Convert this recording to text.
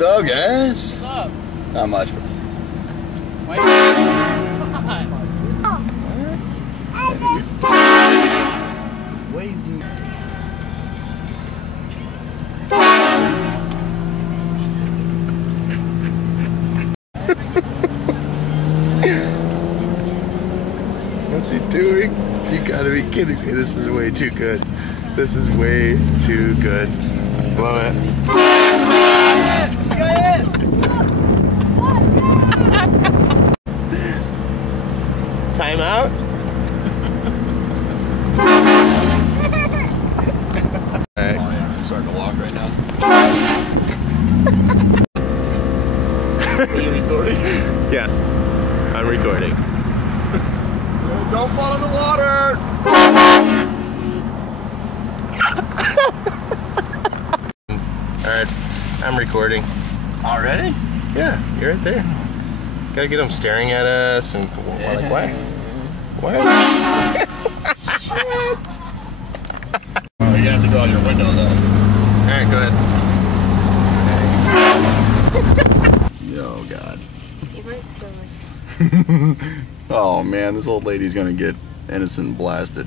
What's up, guys? What's up? Not much. Why Way zoom. What's he doing? You gotta be kidding me. This is way too good. This is way too good. Love it. Time out. Alright. Oh, yeah, I'm starting to walk right now. Are you recording? Yes, I'm recording. Don't fall in the water! Alright, I'm recording. Already? Yeah, you're right there. Gotta get them staring at us and like, why? Why? Shit! Oh, you're gonna have to go out your window though. Alright, go ahead. Oh god. You might kill us. Oh man, this old lady's gonna get innocent blasted.